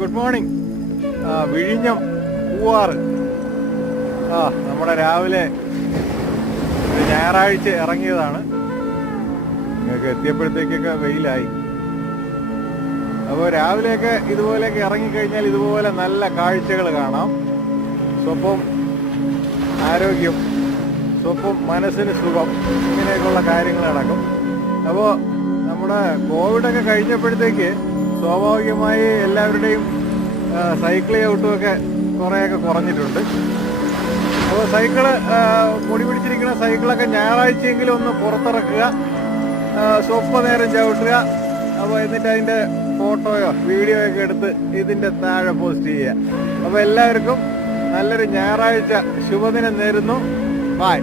Good morning. വിഴിഞ്ഞം പൂവാറ്. നമ്മുടെ രാവിലെ ഒരു ഞായറാഴ്ച ഇറങ്ങിയതാണ്. നിങ്ങൾക്ക് എത്തിയപ്പോഴത്തേക്കൊക്കെ വെയിലായി. അപ്പോൾ രാവിലെയൊക്കെ ഇതുപോലെയൊക്കെ ഇറങ്ങിക്കഴിഞ്ഞാൽ ഇതുപോലെ നല്ല കാഴ്ചകൾ കാണാം. സ്വപ്പം ആരോഗ്യം, സ്വപ്പം മനസ്സിന് സുഖം, ഇങ്ങനെയൊക്കെയുള്ള കാര്യങ്ങൾ നടക്കും. അപ്പോൾ നമ്മുടെ കോവിഡൊക്കെ കഴിഞ്ഞപ്പോഴത്തേക്ക് സ്വാഭാവികമായി എല്ലാവരുടെയും സൈക്കിൾ ചവിട്ടുമൊക്കെ കുറേയൊക്കെ കുറഞ്ഞിട്ടുണ്ട്. അപ്പോൾ സൈക്കിള് പൊടി പിടിച്ചിരിക്കുന്ന സൈക്കിളൊക്കെ ഞായറാഴ്ചയെങ്കിലും ഒന്ന് പുറത്തിറക്കുക, സ്വല്പനേരം ചവിട്ടുക. അപ്പോൾ എന്നിട്ട് അതിൻ്റെ ഫോട്ടോയോ വീഡിയോയോ ഒക്കെ എടുത്ത് ഇതിൻ്റെ താഴെ പോസ്റ്റ് ചെയ്യുക. അപ്പോൾ എല്ലാവർക്കും നല്ലൊരു ഞായറാഴ്ച ശുഭദിനം നേരുന്നു. ബൈ.